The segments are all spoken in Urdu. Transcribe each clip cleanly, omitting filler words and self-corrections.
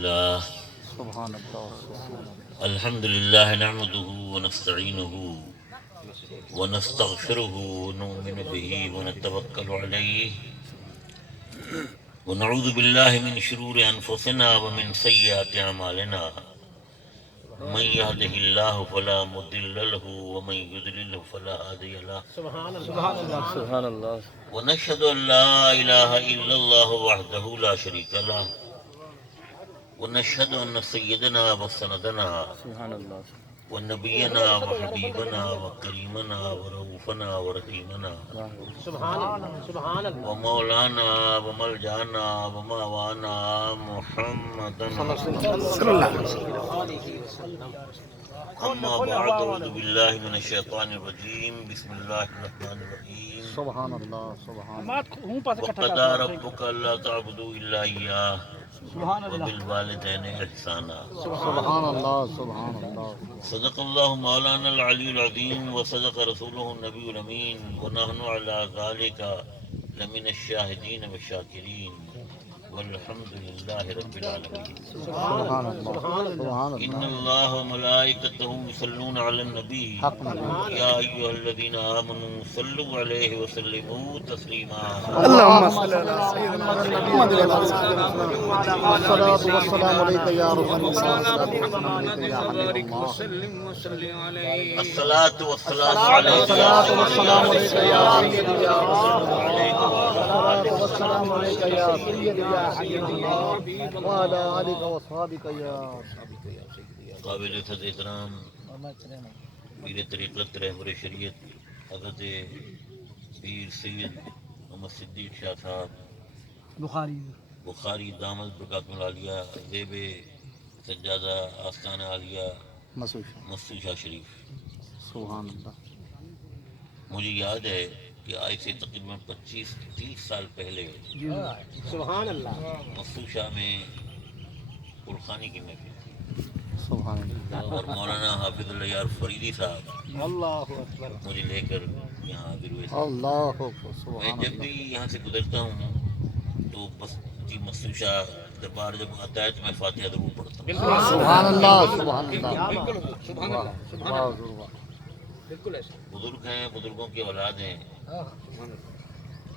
الله سبحان الله الحمد لله نحمده ونستعينه ونستغفره ونؤمن به ونتوكل عليه ونعوذ بالله من شرور أنفسنا ومن سيئات أعمالنا من يهده الله فلا مضل له ومن يضلل فلا هادي له سبحان الله ونشهد أن لا إله إلا الله وحده لا شريك له ونشهد أن سيدنا وسندنا سبحان الله ونبينا وحبيبنا وكريمنا ورؤوفنا ورحيمنا ومولانا وملجانا وماوانا محمدا صلى الله عليه وسلم. أما بعد أعوذ بالله من الشيطان الرجيم بسم الله الرحمن الرحيم سبحان الله سبحان الله وقضى ربك ألا تعبدوا إلا إياه وبالوالدين إحسانا سبحان الله سبحان الله صدق الله مولانا العلي العظيم وصدق رسوله النبي الأمين ونحن على ذلك لمن الشاهدين والشاكرين والحمد لله رب العالمين. سبحان الله سبحان إن الله الله وملائكته يصلون على النبي حق نبي. يا أيها الذين آمنوا صلوا عليه وسلموا تسليما. اللهم صل على سيدنا محمد وعلى آله وصحبه والصلاة والسلام عليك يا رسول الله والصلاة والسلام عليك يا حبيب الله الصلاة والسلام عليك الصلاة والسلام عليك يا سيدي يا رسول الله عليك الصلاة والسلام عليك يا سيدي يا حبيب الله وعلى آلك وصحبك يا قابل احترام پیر طریقت رہبر شریعت حضرت پیر سید محمد صدیق شاہ صاحب بخاری دامت برکات العالیہ زیب سجادہ آستانہ عالیہ مسعود شاہ شریف. سبحان اللہ. مجھے یاد ہے کہ آج سے تقریباً 25-30 سال پہلے سبحان اللہ مسعود شاہ میں قرخانی کی محفل سبحان اللہ. اور مولانا حافظ اللہ یار فریدی صاحب اللہ اکبر مجھے لے کر یہاں حاضر ہوئے تھے. اللہ اکبر. میں سبحان جب بھی یہاں سے گزرتا ہوں تو بس جی مسعود شاہ دربار جب آتا ہے تو میں فاتحہ ضرور پڑھتا ہوں. سبحان اللہ سبحان اللہ. بزرگ ہیں، بزرگوں کی اولاد ہیں،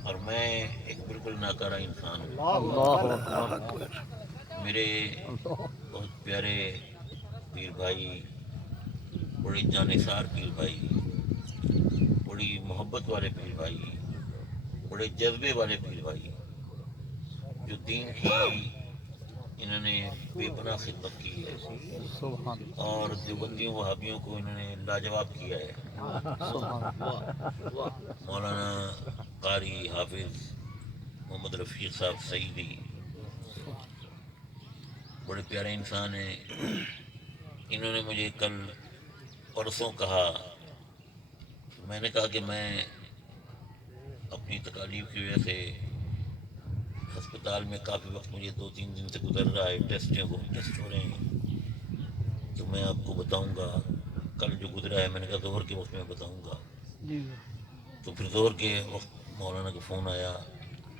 اور میں ایک بالکل ناکارہ انسان ہوں. اللہ اکبر. میرے بہت پیارے پیر بھائی، بڑے جانثار پیر بھائی، بڑی محبت والے پیر بھائی، بڑے جذبے والے پیر بھائی، جو دین کی انہوں نے بے پناہ خدمت کی ہے سبحان اور دیوبندیوں وہابیوں کو انہوں نے لاجواب کیا ہے. مولانا قاری حافظ محمد رفیق صاحب سعیدی بڑے پیارے انسان ہیں. انہوں نے مجھے کل پرسوں کہا، میں نے کہا کہ میں اپنی تکالیف کی وجہ سے ہسپتال میں کافی وقت مجھے 2-3 دن سے گزر رہا ہے، ٹیسٹ ہو رہے ہیں، تو میں آپ کو بتاؤں گا. کل جو گزرا ہے میں نے کہا ظہر کے وقت میں بتاؤں گا. تو پھر ظہر کے وقت مولانا کا فون آیا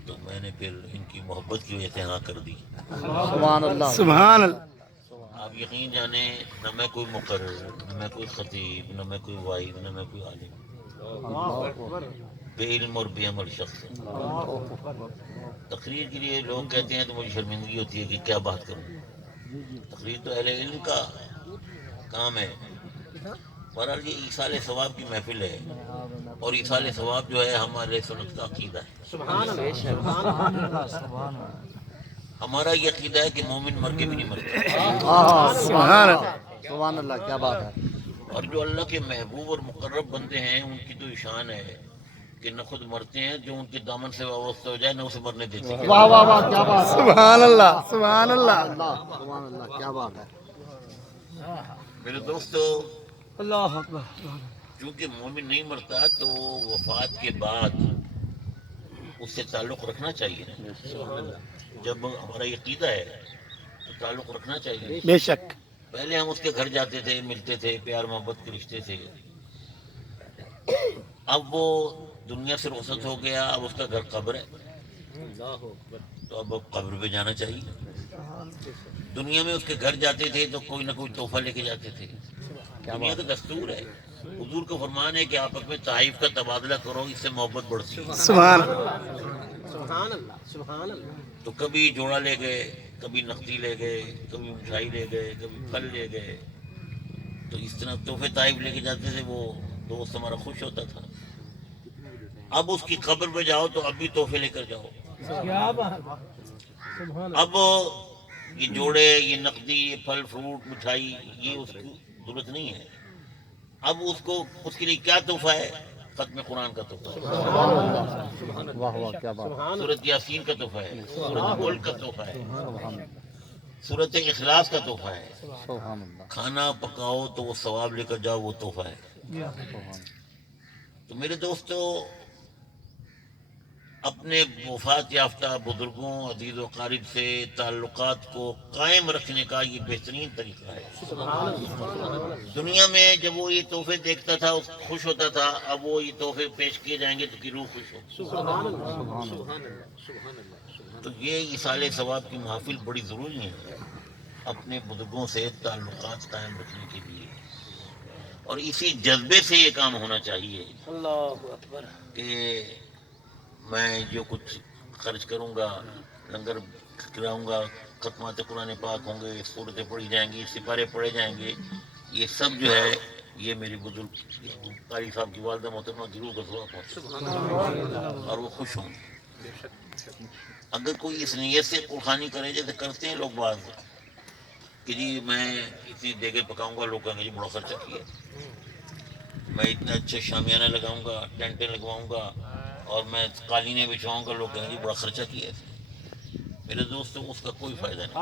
تو میں نے پھر ان کی محبت کی وجہ سے ہاں کر دی. سبحان اللہ سبحان اللہ. آپ یقین جانیں، نہ میں کوئی مقرر، نہ میں کوئی خطیب، نہ میں کوئی واعظ، نہ میں کوئی عالم، بے علم اور بے عمل شخص ہے. تقریر کے لیے لوگ کہتے ہیں تو مجھے شرمندگی ہوتی ہے کہ کیا بات کروں. تقریر تو اہل علم کا کام ہے. بہرحال یہ ایصال ثواب کی محفل ہے، اور ایصال ثواب جو ہے ہمارے سنت کا عقیدہ ہے. ہمارا یہ عقیدہ ہے کہ مومن مر کے بھی نہیں مرتا، سبحان اللہ سبحان اللہ. کیا بات ہے. اور جو اللہ کے محبوب اور مقرب بندے ہیں ان کی تو شان ہے کہ نہ خود مرتے ہیں، جو ان کے دامن سے وابستہ ہو جائے نہ اسے مرنے دیتے. واہ واہ واہ. کیا بات. سبحان اللہ سبحان اللہ. سبحان اللہ. کیا بات ہے. میرے دوستو، اللہ اکبر. چونکہ مومن نہیں مرتا تو وفات کے بعد اس سے تعلق رکھنا چاہیے. جب ہمارا یہ عقیدہ ہے تو تعلق رکھنا چاہیے. بے شک. پہلے ہم اس کے گھر جاتے تھے، ملتے تھے، پیار محبت کے رشتے تھے. اب وہ دنیا سے رخصت ہو گیا، اب اس کا گھر قبر ہے، تو اب قبر پہ جانا چاہیے. دنیا میں اس کے گھر جاتے تھے تو کوئی نہ کوئی تحفہ لے کے جاتے تھے. دنیا کا دستور ہے. حضور کا فرمان ہے کہ آپس میں تحائف کا تبادلہ کرو, اس سے محبت بڑھتی ہے. سبحان تو کبھی جوڑا لے گئے, کبھی نقدی لے گئے, کبھی مٹھائی لے گئے, کبھی پھل لے گئے. تو اس طرح تحفے تحائف لے کے جاتے تھے. وہ دوست ہمارا خوش ہوتا تھا. اب اس کی قبر پہ جاؤ تو اب بھی تحفے لے کر جاؤ. اب یہ جوڑے, یہ نقدی, یہ پھل فروٹ, مٹھائی, یہ اس کی ضرورت نہیں ہے. اب اس کے لیے کیا تحفہ ہے؟ ختم قرآن کا تحفہ ہے, واہ واہ کیا بات. سورۃ یاسین کا تحفہ ہے, سورۃ ملک کا تحفہ ہے, سورۃ اخلاص کا تحفہ ہے. سبحان اللہ. کھانا پکاؤ تو وہ ثواب لے کر جاؤ, وہ تحفہ ہے. تو میرے دوستو, اپنے وفات یافتہ بزرگوں, عزیز و اقارب سے تعلقات کو قائم رکھنے کا یہ بہترین طریقہ ہے. دنیا میں جب وہ یہ تحفے دیکھتا تھا خوش ہوتا تھا, اب وہ یہ تحفے پیش کیے جائیں گے تو کی روح خوش ہو. تو یہ ایصال ثواب کی محافل بڑی ضروری ہے اپنے بزرگوں سے تعلقات قائم رکھنے کے لیے. اور اسی جذبے سے یہ کام ہونا چاہیے کہ میں جو کچھ خرچ کروں گا, لنگر کراؤں گا, ختمات قرآن پاک ہوں گے, صورتیں پڑھی جائیں گی, سپارے پڑھے جائیں گے, یہ سب جو ہے یہ میری بزرگ قاری صاحب کی والدہ محترمہ کی روح کو ثواب پہنچے اور وہ خوش ہوں. اگر کوئی اس نیت سے قربانی کرے جیسے کرتے ہیں لوگ بعض کہ جی میں اتنی دیگیں پکاؤں گا, لوگ کہیں گے جی بڑا خرچہ کیا, میں اتنا اچھا شامیانہ لگاؤں گا, ٹینٹیں لگواؤں گا, اور میں قالینیں بچھواؤں گا, لوگ کہیں گے بڑا خرچہ کیا ہے. میرے دوستوں, اس کا کوئی فائدہ نہیں.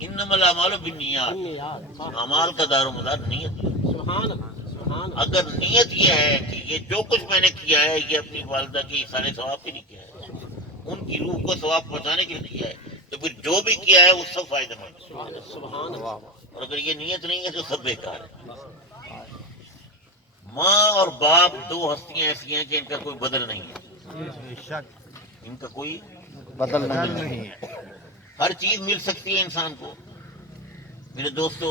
انما الاعمال بالنیات, اعمال کا دار و مدار نیت. اگر نیت یہ ہے کہ یہ جو کچھ میں نے کیا ہے یہ اپنی والدہ کے سارے ثواب کے لیے کیا ہے, ان کی روح کو ثواب پہنچانے کے لیے کیا ہے, تو پھر جو بھی کیا ہے وہ سب فائدہ مند. اور اگر یہ نیت نہیں ہے تو سب بیکار ہے. ماں اور باپ دو ہستیاں ایسی ہیں کہ ان کا کوئی بدل نہیں ہے, ان کا کوئی بدل نہیں ہے. ہر چیز مل سکتی ہے انسان کو. میرے دوستو,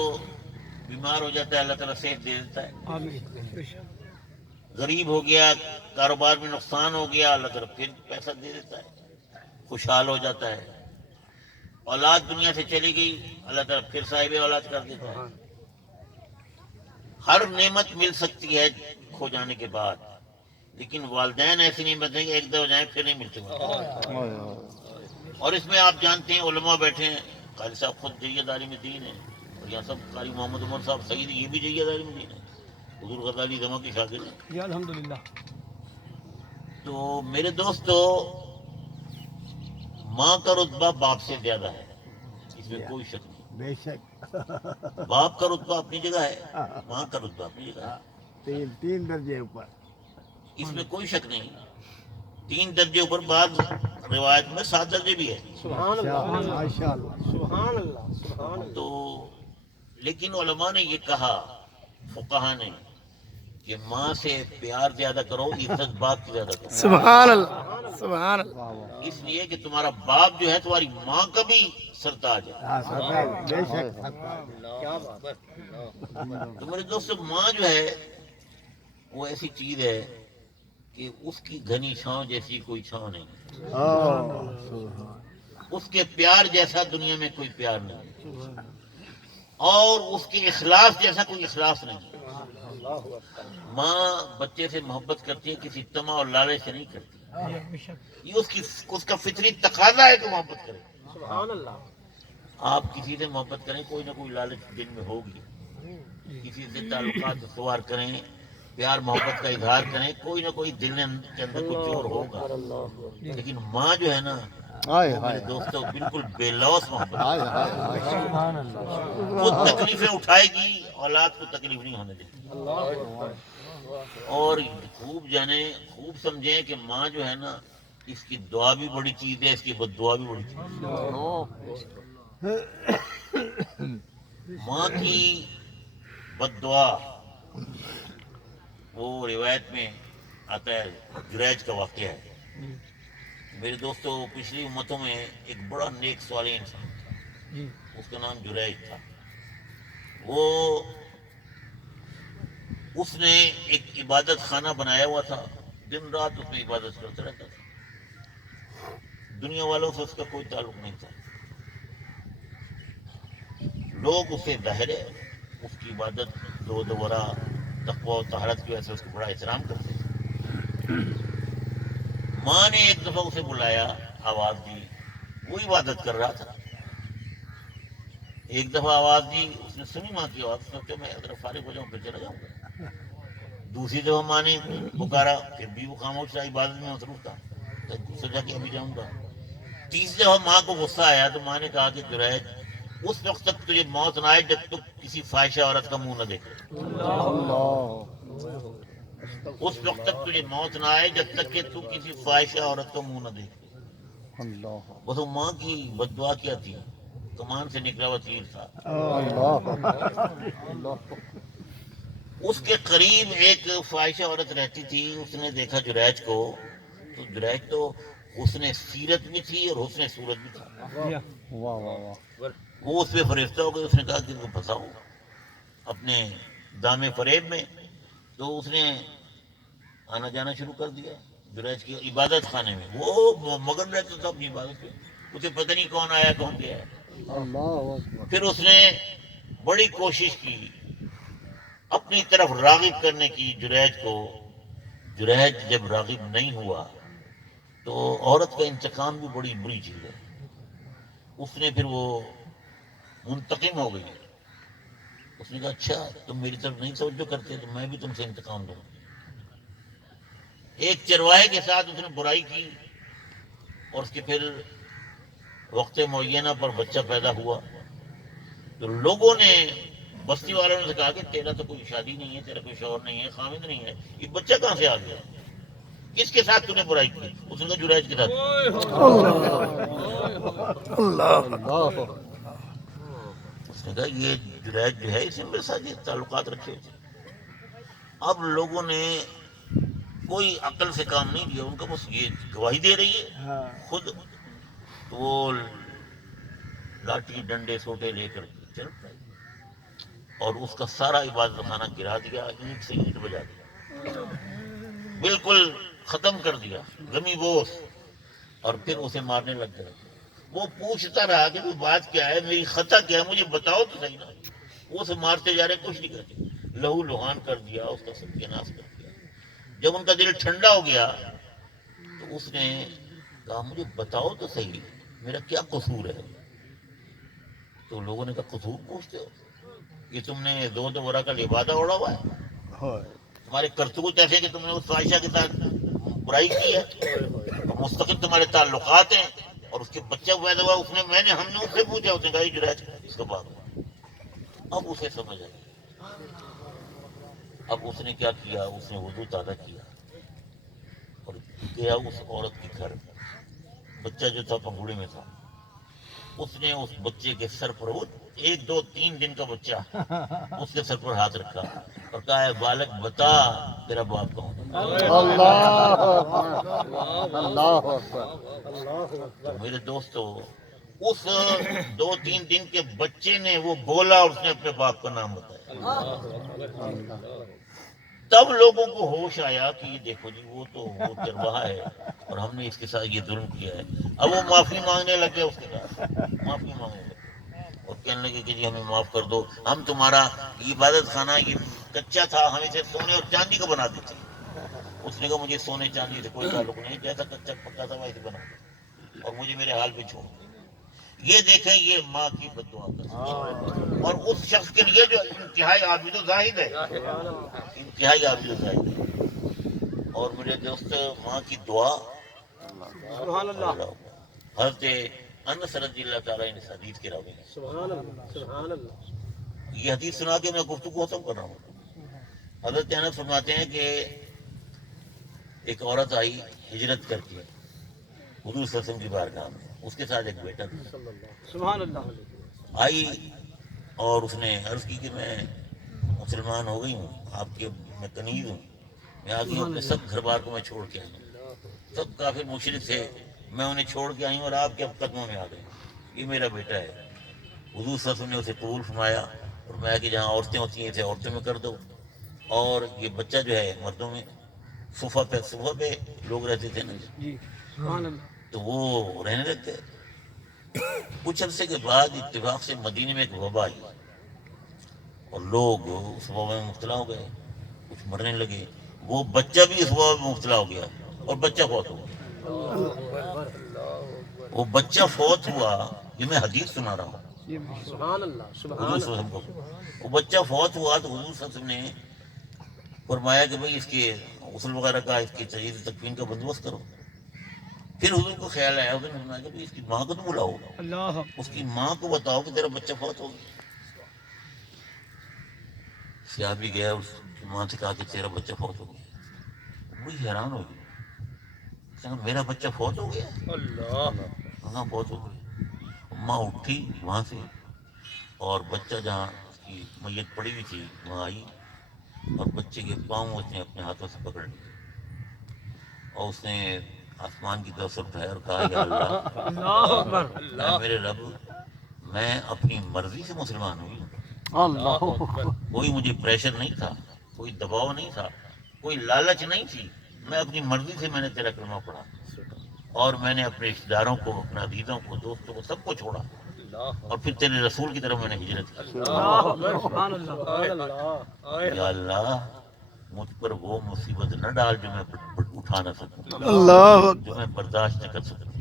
بیمار ہو جاتا ہے اللہ تعالیٰ صحت دے دیتا ہے. غریب ہو گیا, کاروبار میں نقصان ہو گیا, اللہ تعالیٰ پھر پیسہ دے دیتا ہے. خوشحال ہو جاتا ہے. اولاد دنیا سے چلی گئی, اللہ تعالیٰ پھر صاحب اولاد کر دیتا ہے. ہر نعمت مل سکتی ہے کھو جانے کے بعد, لیکن والدین ایسی نہیں بنتے کہ ایک دو ہو جائیں پھر نہیں ملتے. اور اس میں آپ جانتے ہیں علماء بیٹھے ہیں, قاری صاحب خود جیہ داری میں دین ہے, اور یہاں سب قاری محمد عمر صاحب سعید یہ بھی جیہ داری میں دین ہے, حضور غزالی زماں کی شاگرد ہیں. الحمدللہ. تو میرے دوستو, ماں کا رتبہ باپ سے زیادہ ہے, اس میں کوئی شک نہیں. بے شک. باپ کا رتبہ اپنی جگہ ہے, ماں کا رتبہ اپنی جگہ ہے, تین درجے اوپر. اس میں کوئی شک نہیں. 3 درجے اوپر, بعض روایت میں 7 درجے بھی ہے. تو لیکن علماء نے یہ کہا, فقہا نے, کہ ماں سے پیار زیادہ کرو, عزت باپ کی زیادہ کرو. سبحان اللہ, سبحان اللہ. اس لیے کہ تمہارا باپ جو ہے تمہاری ماں کا بھی سرتاج ہے. تو میرے دوستو, ماں جو ہے وہ ایسی چیز ہے کہ اس کی گھنی چھاؤں جیسی کوئی چھاؤں نہیں, اس کے پیار جیسا دنیا میں کوئی پیار نہیں, اور اس کے اخلاص جیسا کوئی اخلاص نہیں. ماں بچے سے محبت کرتی ہے, کسی طمع اور لالچ سے نہیں کرتی. یہ اس کا فطری تقاضا ہے کہ محبت کرے. آپ کسی سے محبت کریں, کوئی نہ کوئی لالچ دل میں ہوگی. کسی سے تعلقات استوار کریں, پیار محبت کا اظہار کریں, کوئی نہ کوئی دل کے اندر کچھ اور ہوگا. لیکن ماں جو ہے نا, میرے دوستوں, بالکل بے لوث محبت. وہ تکلیفیں اٹھائے گی, اولاد کو تکلیف نہیں ہونے دے گی. اور خوب جانے, خوب سمجھیں کہ ماں جو ہے نا, اس کی دعا بھی بڑی چیز ہے, اس کی بد دعا بھی بڑی چیز ہے. ماں کی بد دعا, وہ روایت میں آتا ہے, جریج کا واقعہ ہے. میرے دوستوں پچھلی امتوں میں ایک بڑا نیک صالح انسان تھا، اس کا نام جریج تھا. وہ اس نے ایک عبادت خانہ بنایا ہوا تھا، دن رات اس میں عبادت کرتا رہتا تھا، دنیا والوں سے اس کا کوئی تعلق نہیں تھا. لوگ اسے ظاہر ہے اس کی عبادت زہد و ورع تقوی و طہارت کی وجہ سے اس کو بڑا احترام کرتے تھے. ماں نے ایک دفعہ اسے بلایا، آواز دی، وہ عبادت کر رہا تھا. ایک دفعہ آواز دی، اس نے سنی ماں کی آواز، سوچا میں اگر فارغ ہو جاؤں پھر چلا جاؤں گا. دوسری دفعہ ماں نے پکارا، پھر بھی وہ خاموش رہا، عبادت میں مصروف تھا، تو سوچا کہ ابھی جاؤں گا. تیسری دفعہ ماں کو غصہ آیا تو ماں نے کہا کہ جریج اس وقت تک تجھے موت نہ آئے جب تک کسی فاحشہ عورت کا منہ نہ دیکھے. اللہ اس وقت تک تجھے موت نہ آئے جب تک کہ تو کسی فاحشہ عورت کا منہ نہ دیکھے. اللہ وہ تو ماں کی بد دعا کیا تھی، کمان سے نکلا ہوا تیر تھا. اللہ اس کے قریب ایک فاحشہ عورت رہتی تھی، اس نے دیکھا جریج کو، تو جریج تو حسن سیرت بھی تھی اور حسن صورت بھی تھا. واہ واہ واہ وہ اس پہ فریفتہ ہو گئی. اس نے کہا کہ ان کو پھنساؤ اپنے دام فریب میں. تو اس نے آنا جانا شروع کر دیا جریج کی عبادت خانے میں. وہ مگن رہتا تھا اپنی عبادت پہ، اسے پتہ نہیں کون آیا کون گیا ہے. اللہ اکبر. پھر اس نے بڑی کوشش کی اپنی طرف راغب کرنے کی جریج کو. جریج جب راغب نہیں ہوا تو عورت کا انتقام بھی بڑی بری چیز ہے. اس نے پھر وہ منتقم ہو گئی. اس نے کہا اچھا تم میری طرف نہیں توجہ کرتے تو میں بھی تم سے انتقام دوں. ایک چرواہے کے ساتھ اس نے برائی کی اور اس کے پھر وقت معینہ پر بچہ پیدا ہوا تو لوگوں نے، بستی والوں نے کہا کہ تیرا تو کوئی شادی نہیں ہے، تیرا کوئی شوہر نہیں ہے، خامد نہیں ہے، یہ بچہ کہاں سے آ گیا؟ کس کے ساتھ تو نے برائی کی؟ اس نے کہا جریج کے ساتھ. اللہ اس نے کہا یہ جریج جو ہے اس نے میرے ساتھ یہ تعلقات رکھے ہوئے تھے. اب لوگوں نے کوئی عقل سے کام نہیں لیا، ان کا بس یہ گواہی دے رہی ہے خود. تو وہ لاٹھی ڈنڈے سوٹے لے کر چل پڑے اور اس کا سارا عبادت خانہ گرا دیا، اینٹ سے اینٹ بجا دیا، بالکل ختم کر دیا، غمی بوس. اور پھر اسے مارنے لگ گئے. وہ پوچھتا رہا کہ بات کیا ہے، میری خطا کیا ہے، مجھے بتاؤ تو صحیح نا. وہ اسے مارتے جا رہے، کچھ نہیں کرتے، لہو لہان کر دیا، اس کا ستیہ ناش کر دیا. جب ان کا دل ٹھنڈا ہو گیا تو اس نے کہا مجھے بتاؤ تو صحیح میرا کیا قصور ہے. تو لوگوں نے کہا قصور پوچھتے ہو کہ تم نے زہد و ورع کا لبادہ اوڑھا ہوا ہے، تمہارے کرتوت ایسے کہ تم نے اس فاحشہ کے ساتھ برائی کی ہے اور مستقل تمہارے تعلقات ہیں. اور اس کے بچہ پیدا ہوا، اس نے ہم نے اس سے پوچھا، اس نے کہا یہ جریج اس کا باپ ہے. اب اسے سمجھ آئی. اب اس نے کیا کیا، اس نے وضو تازہ کیا اور گیا اس عورت کے گھر. بچہ جو تھا پنگوڑی میں تھا، اس نے اس بچے کے سر پر، وہ 1 2 3 دن کا بچہ، اس کے سر پر ہاتھ رکھا اور کہا ہے بالک بتا تیرا باپ کون ہے. اللہ تو میرے دوستو اس 2 3 دن کے بچے نے وہ بولا اور اس نے اپنے باپ کا نام بتایا. تب لوگوں کو ہوش آیا کہ یہ دیکھو جی وہ تو وہ چرواہا ہے اور ہم نے اس کے ساتھ یہ ظلم کیا ہے. اب وہ معافی مانگنے لگے، اس کے ساتھ معافی مانگنے لگے اور کہنے لگے کہ جی ہمیں معاف کر دو، ہم تمہارا عبادت خانہ یہ کچا تھا، ہم اسے سونے اور چاندی کا بنا دیتے. اس نے کہا مجھے سونے چاندی سے کوئی تعلق نہیں، جیسا کچا پکا تھا ویسے بنا دو اور مجھے میرے حال پہ چھوڑ دو. یہ دیکھیں یہ ماں کی بد دعا کا، اور اس شخص کے لیے جو انتہائی عابد و زاہد ہے، انتہائی عابد و زاہد ہے. اور میرے دوست ماں کی دعا، سبحان اللہ، حضرت انس رضی اللہ تعالیٰ عنہ حدیث کے راوی ہیں. سبحان اللہ، سبحان اللہ. یہ حدیث سنا کے میں گفتگو ختم کر رہا ہوں. حضرت انس فرماتے ہیں کہ ایک عورت آئی ہجرت کر کے حضور صلی اللہ علیہ وسلم کی بارگاہ میں، اس کے ساتھ ایک بیٹا تھا. سبحان اللہ. آئی اور اس نے عرض کی کہ میں مسلمان ہو گئی ہوں، آپ کے میں کنیز ہوں، میں آ گئی ہوں، اپنے سب گھر بار کو میں چھوڑ کے آئی ہوں. سب کافر مشرک تھے، میں انہیں چھوڑ کے آئی ہوں اور آپ کے اب قدموں میں آ گئے. یہ میرا بیٹا ہے. حضور صلی اللہ علیہ وسلم نے اسے قبول فرمایا اور میں کہ جہاں عورتیں ہوتی ہیں اسے عورتوں میں کر دو. اور یہ بچہ جو ہے مردوں میں صفحہ پہ لوگ رہتے تھے نا جی سبحان اللہ. تو وہ رہنے لگتے. کچھ عرصے کے بعد اتفاق سے مدینے میں ایک وبا آئی اور لوگ اس وبا میں مبتلا ہو گئے, کچھ مرنے لگے. وہ بچہ بھی اس وبا میں مبتلا ہو گیا اور بچہ فوت ہو گیا. وہ بچہ فوت ہوا, یہ میں حدیث سنا رہا ہوں. سبحان اللہ. حضور سبحان صلی اللہ اللہ. علیہ وسلم کو وہ بچہ فوت ہوا تو حضور صلی اللہ علیہ وسلم نے فرمایا کہ بھئی اس کے غسل وغیرہ کا, اس کی تجہیز تکفین کا بندوبست کرو. پھر حضور کو خیال آیا, حضور نے فرمایا کہ بھئی اس کی ماں کو تو بلاؤ, اللہ اس کی ماں کو بتاؤ کہ تیرا بچہ فوت ہو گیا. صحابی گیا, اس کی ماں سے کہا کہ تیرا بچہ فوت ہو گیا. بڑی حیران ہو گئی, کہا میرا بچہ فوت ہو گیا. ہاں فوت ہو گیا. ماں اٹھی وہاں سے اور بچہ جہاں اس کی میت پڑی ہوئی تھی وہاں آئی اور بچے کے پاؤں اس نے اپنے ہاتھوں سے پکڑ لیے اور اس نے آسمان کی طرف اٹھایا اور کہا یا اللہ, اللہ اکبر. اے میرے رب, میں اپنی مرضی سے مسلمان ہوئی ہوں. اللہ کوئی مجھے پریشر نہیں تھا, کوئی دباؤ نہیں تھا, کوئی لالچ نہیں تھی. میں اپنی مرضی سے میں نے تیرا کلمہ پڑھا اور میں نے اپنے رشتے داروں کو, اپنے عزیزوں کو, دوستوں کو, سب کو چھوڑا اور پھر تیرے رسول کی طرف میں نے ہجرت کی. اللہ اکبر. سبحان اللہ. سبحان اللہ. یا اللہ, مجھ پر وہ مصیبت نہ ڈال جو میں اٹھا نہ سکوں, اللہ جو میں برداشت نہ کر سکوں.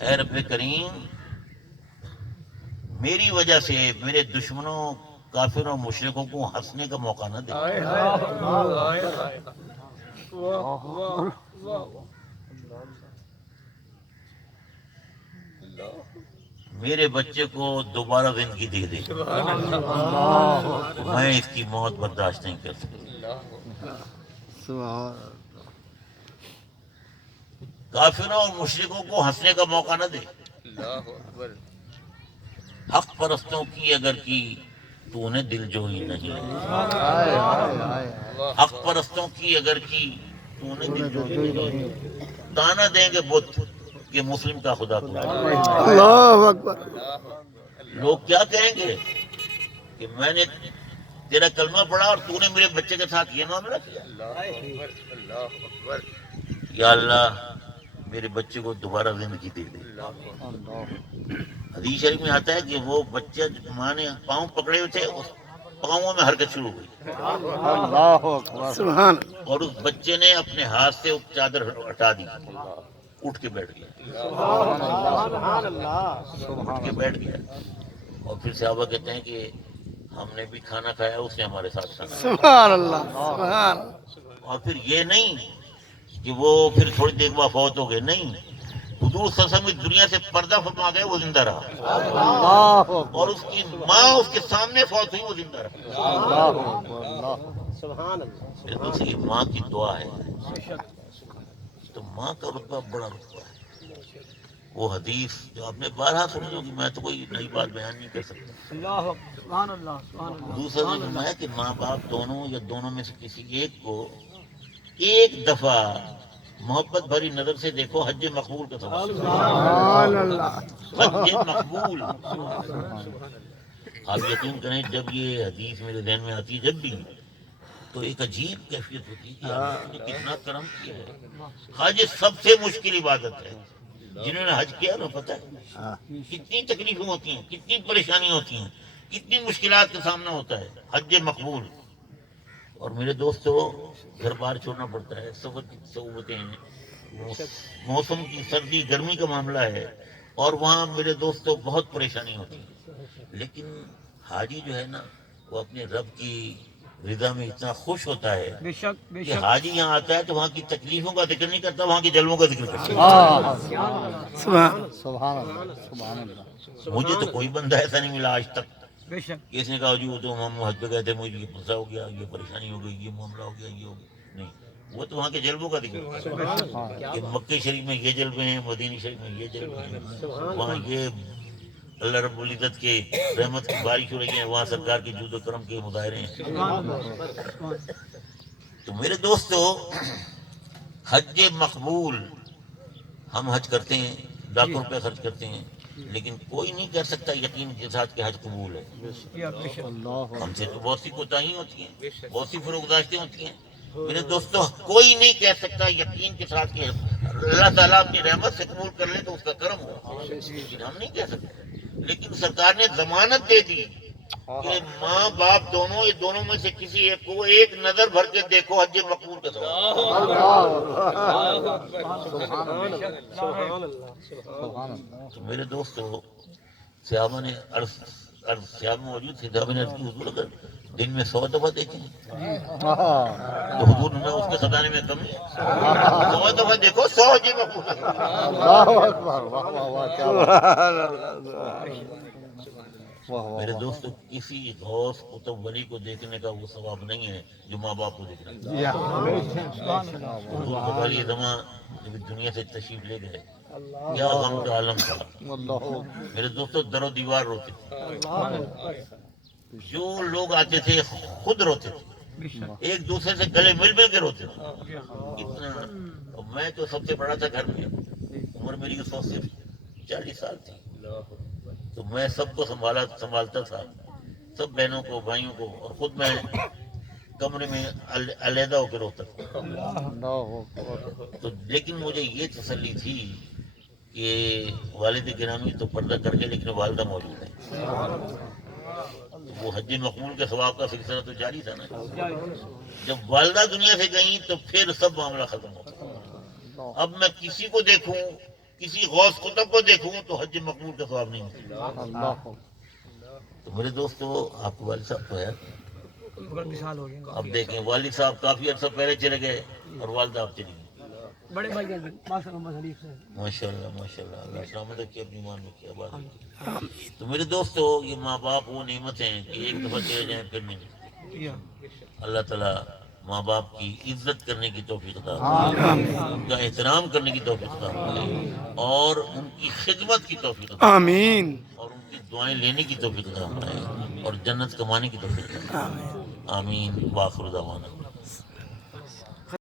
اے رب کریم, میری وجہ سے میرے دشمنوں, کافروں, مشرکوں کو ہنسنے کا موقع نہ دے. میرے بچے کو دوبارہ زندگی دے دے, میں اس کی موت برداشت نہیں کر سکتا. سبحان کافروں اور مشرکوں کو ہنسنے کا موقع نہ دے. حق پرستوں کی اگر کی تو نے دل جوئی نہیں, حق پرستوں کی اگر کی تو نے دل جوئی نہیں. تانا دیں گے بت کہ مسلم کا خدا تو ہے. اللہ اکبر. لوگ کیا کہیں گے کہ میں نے تیرا کلمہ پڑھا اور تو نے میرے بچے کے ساتھ یہ معاملہ کیا. یا اللہ, میرے بچے کو دوبارہ زندگی دے دے. حدیث شریف میں آتا ہے کہ وہ بچہ ماں نے پاؤں پکڑے ہوئے تھے, اس پاؤں میں حرکت شروع ہوئی اللہ اکبر. سبحان اور اس بچے نے اپنے ہاتھ سے اس چادر ہٹا دی, اٹھ کے بیٹھ گیا. سبحان اللہ. اٹھ کے بیٹھ گیا اور پھر صحابہ کہتے ہیں کہ ہم نے بھی کھانا کھایا, اس نے ہمارے ساتھ کھانا کھایا. سبحان اللہ. سبحان اور پھر یہ نہیں کہ وہ پھر تھوڑی دیر بعد فوت ہو گئے, نہیں, حضور صلی اللہ علیہ وسلم اس دنیا سے پردہ فرما گئے, وہ زندہ رہا. اللہ اور اس کی ماں اس کے سامنے فوت ہوئی, وہ زندہ رہا. سبحان اللہ. یہ دوسری ماں کی دعا ہے. تو ماں کا رتبہ بڑا رتبہ ہے. وہ حدیث جو آپ نے بارہا سنی ہوگی, میں تو کوئی نئی بات بیان نہیں کر سکتا. اللہ اکبر. سبحان اللہ. سبحان اللہ. دوسرا نے فرمایا کہ ماں باپ دونوں یا دونوں میں سے کسی ایک کو ایک دفعہ محبت بھری نظر سے دیکھو, حج مقبول کا سوال. سبحان اللہ. حج مقبول. آپ یقین کریں, جب یہ حدیث میرے ذہن میں آتی ہے جب بھی, تو ایک عجیب کیفیت ہوتی ہے کہ اللہ نے کتنا کرم کیا ہے. حج سب سے مشکل عبادت ہے. جنہوں نے حج کیا نا پتہ ہے کتنی تکلیفیں ہوتی ہیں, کتنی پریشانیاں ہوتی ہیں, کتنی مشکلات کا سامنا ہوتا ہے. حج مقبول. اور میرے دوستو, گھر بار چھوڑنا پڑتا ہے, سفر کی صعوبتیں ہیں, موسم کی سردی گرمی کا معاملہ ہے, اور وہاں میرے دوستو بہت پریشانی ہوتی ہے. لیکن حاجی جو ہے نا, وہ اپنے رب کی رضا میں اتنا خوش ہوتا ہے بے شک. بے کہ شک. حاجی یہاں آتا ہے تو وہاں کی تکلیفوں کا ذکر نہیں کرتا, وہاں کے جلووں کا ذکر کرتا ہے. سبحان سبحان اللہ. مجھے تو کوئی بندہ ایسا نہیں ملا آج تک بے شک. کہ اس نے کہا جی وہ تو ہم حج پہ گئے تھے, مجھے یہ مسئلہ ہو گیا, یہ پریشانی ہو گئی, یہ معاملہ ہو گیا, یہ ہو گیا. نہیں, وہ تو وہاں کے جلووں کا ذکر کرتا ہے کہ مکہ شریف میں یہ جلوے ہیں, مدینہ شریف میں یہ جلوے ہیں, وہاں یہ اللہ رب العزت کے رحمت کی بارش ہو رہی ہے, وہاں سرکار کے جود و کرم کے مظاہرے ہیں. سبحان اللہ. تو میرے دوستو, حج مقبول ہم حج کرتے ہیں، لاکھوں روپے خرچ کرتے ہیں، لیکن کوئی نہیں کہہ سکتا یقین کے ساتھ کہ حج قبول ہے۔ ہم سے تو بہت سی کوتاہیاں ہوتی ہیں، بہت سی فروگداشتیں ہوتی ہیں۔ میرے دوستو، کوئی نہیں کہہ سکتا یقین کے ساتھ کہ اللہ تعالیٰ اپنی رحمت سے قبول کر لے تو اس کا کرم ہو، لیکن ہم نہیں کہہ سکتے۔ لیکن سرکار نے ضمانت دے دی کہ ماں باپ دونوں، یہ دونوں میں سے کسی ایک کو ایک نظر بھر کے دیکھو، حج مقبول کا ثواب۔ تو میرے دوستو، صحابہ نے صحابہ موجود تھے، صحابہ نے عرض کی حضور اگر دن میں 100 دفعہ دیکھیں تو حضور میں اس کے خزانے میں کمی ہے، 100 دفعہ دیکھو 100 حج مقبول ہے۔ میرے دوستو، کسی غوث قطب ولی کو دیکھنے کا وہ ثواب نہیں ہے جو ماں باپ کو دیکھنا ہے۔ حضور بخاری زمان جب دنیا سے تشریف لے گئے، کیا غم کا عالم تھا۔ میرے دوستو، در و دیوار روتے تھے، جو لوگ آتے تھے خود روتے تھے، ایک دوسرے سے گلے مل مل کے روتے تھے۔ اتنا میں تو سب سے بڑا تھا گھر میں، عمر میری 100 سے 40 سال تھی، تو میں سب کو سنبھالتا تھا، سب بہنوں کو، بھائیوں کو، اور خود میں کمرے میں علیحدہ ہو کے روتا تھا۔ تو لیکن مجھے یہ تسلی تھی کہ والد گرامی تو پردہ کر کے، لیکن والدہ موجود ہے۔ وہ حج مقبول کے ثواب کا سلسلہ تو جاری تھا نا۔ جب والدہ دنیا سے گئیں تو پھر سب معاملہ ختم ہو گیا۔ اب میں کسی کو دیکھوں، کسی غوث قطب کو دیکھوں تو حج مقبول کا ثواب نہیں ملتا۔ تو میرے دوستو، آپ کے والد صاحب تو ہے، اب دیکھیں والد صاحب کافی عرصہ پہلے چلے گئے اور والدہ اب چلی گئی۔ بڑے بھائی جان شریف سے ماشاء اللہ ماشاء اللہ، اللہ سلامت رکھے اپنی ایمان میں، کیا بات ہے۔ تو میرے دوستو، یہ ماں باپ وہ نعمت ہیں کہ ایک دفعہ چلے جائیں پھر نہیں۔ اللہ تعالیٰ ماں باپ کی عزت کرنے کی توفیق عطا فرمائے، ان کا احترام کرنے کی توفیق عطا فرمائے، اور ان کی خدمت کی توفیق عطا فرمائے، آمین اور ان کی دعائیں لینے کی توفیق عطا فرمائے، اور جنت کمانے کی توفیق عطا فرمائے۔ آمین، وآخر دعوانا۔